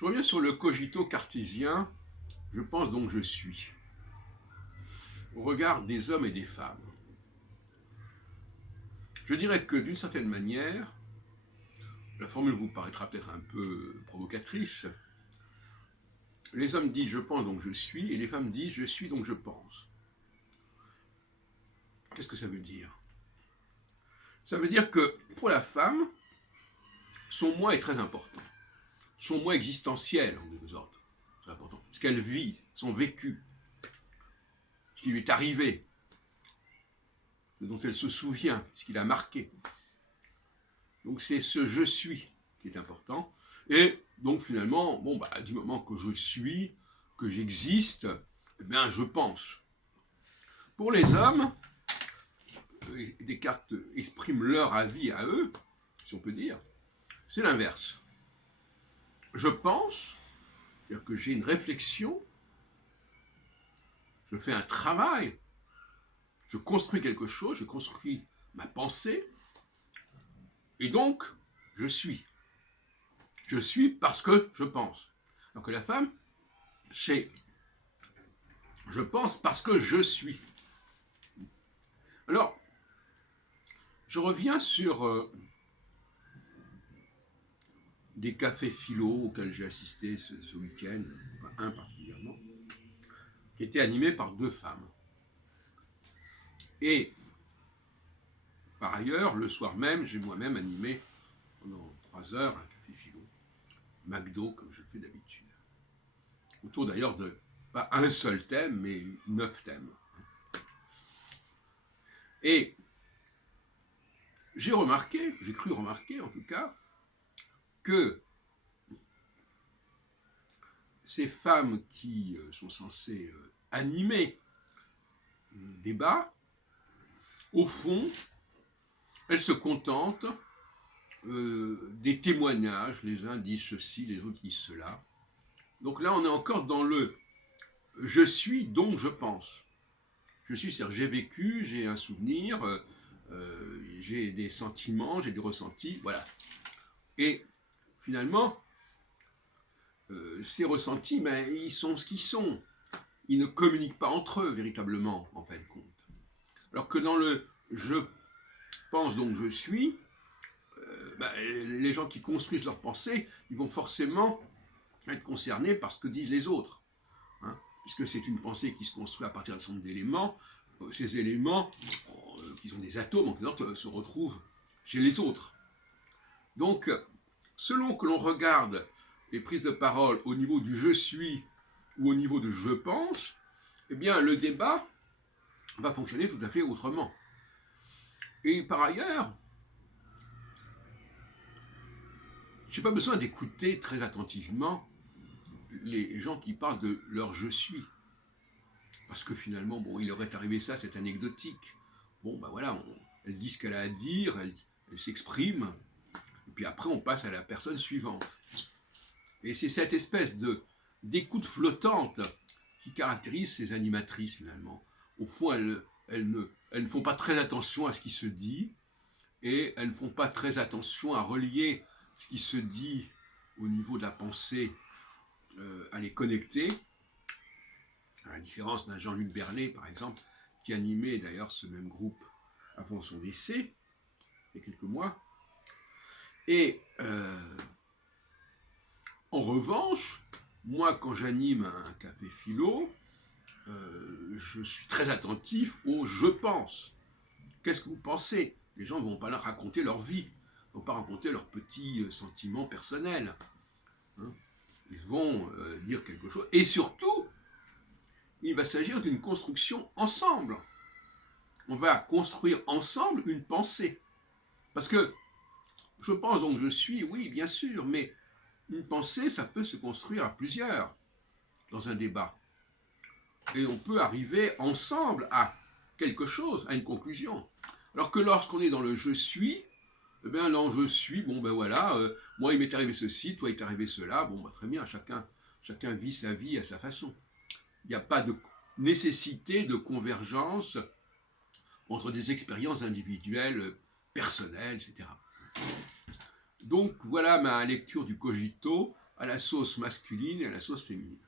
Je reviens sur le cogito cartésien, je pense donc je suis, au regard des hommes et des femmes. Je dirais que d'une certaine manière, la formule vous paraîtra peut-être un peu provocatrice, les hommes disent je pense donc je suis, et les femmes disent je suis donc je pense. Qu'est-ce que ça veut dire? Ça veut dire que pour la femme, son moi est très important. Son moi existentiel, en quelque sorte, c'est important. Ce qu'elle vit, son vécu, ce qui lui est arrivé, ce dont elle se souvient, ce qui l'a marqué. Donc c'est ce je suis qui est important. Et donc finalement, du moment que je suis, que j'existe, eh bien je pense. Pour les hommes, Descartes exprime leur avis à eux, si on peut dire, c'est l'inverse. Je pense, c'est-à-dire que j'ai une réflexion, je fais un travail, je construis quelque chose, je construis ma pensée, et donc je suis. Je suis parce que je pense. Alors que la femme, c'est je pense parce que je suis. Alors, je reviens sur des cafés philo auxquels j'ai assisté ce week-end, enfin un particulièrement, qui était animé par deux femmes. Et par ailleurs, le soir même, j'ai moi-même animé pendant 3 heures un café philo, McDo, comme je le fais d'habitude. Autour d'ailleurs de, pas un seul thème, mais 9 thèmes. Et j'ai cru remarquer en tout cas, que ces femmes qui sont censées animer le débat, au fond, elles se contentent des témoignages, les uns disent ceci, les autres disent cela. Donc là, on est encore dans le « je suis, donc je pense ». Je suis, c'est-à-dire j'ai vécu, j'ai un souvenir, j'ai des sentiments, j'ai des ressentis, voilà. Et finalement, ces ressentis, ils sont ce qu'ils sont. Ils ne communiquent pas entre eux véritablement, en fin de compte. Alors que dans le « je pense donc je suis », les gens qui construisent leur pensée, ils vont forcément être concernés par ce que disent les autres. Hein, puisque c'est une pensée qui se construit à partir d'un certain nombre d'éléments. Ces éléments, qui sont des atomes, en quelque sorte, se retrouvent chez les autres. Donc, selon que l'on regarde les prises de parole au niveau du « je suis » ou au niveau de « je pense », eh bien, le débat va fonctionner tout à fait autrement. Et par ailleurs, je n'ai pas besoin d'écouter très attentivement les gens qui parlent de leur « je suis ». Parce que finalement, il leur est arrivé ça, c'est anecdotique. Voilà, elle dit ce qu'elle a à dire, elle s'exprime, et puis après on passe à la personne suivante. Et c'est cette espèce d'écoute flottante qui caractérise ces animatrices finalement. Au fond, elles ne font pas très attention à ce qui se dit, et elles ne font pas très attention à relier ce qui se dit au niveau de la pensée, à les connecter, à la différence d'un Jean-Luc Berlet, par exemple, qui animait d'ailleurs ce même groupe avant son décès, il y a quelques mois. Et en revanche, moi, quand j'anime un café philo, je suis très attentif au « je pense ». Qu'est-ce que vous pensez? Les gens ne vont pas leur raconter leur vie, ne vont pas raconter leurs petits sentiments personnels. Hein, ils vont dire quelque chose. Et surtout, il va s'agir d'une construction ensemble. On va construire ensemble une pensée. Parce que je pense donc je suis, oui, bien sûr, mais une pensée, ça peut se construire à plusieurs dans un débat. Et on peut arriver ensemble à quelque chose, à une conclusion. Alors que lorsqu'on est dans le « je suis », eh bien, non, je suis, moi il m'est arrivé ceci, toi il t'est arrivé cela, très bien, chacun vit sa vie à sa façon. Il n'y a pas de nécessité de convergence entre des expériences individuelles, personnelles, etc. Donc voilà ma lecture du cogito à la sauce masculine et à la sauce féminine.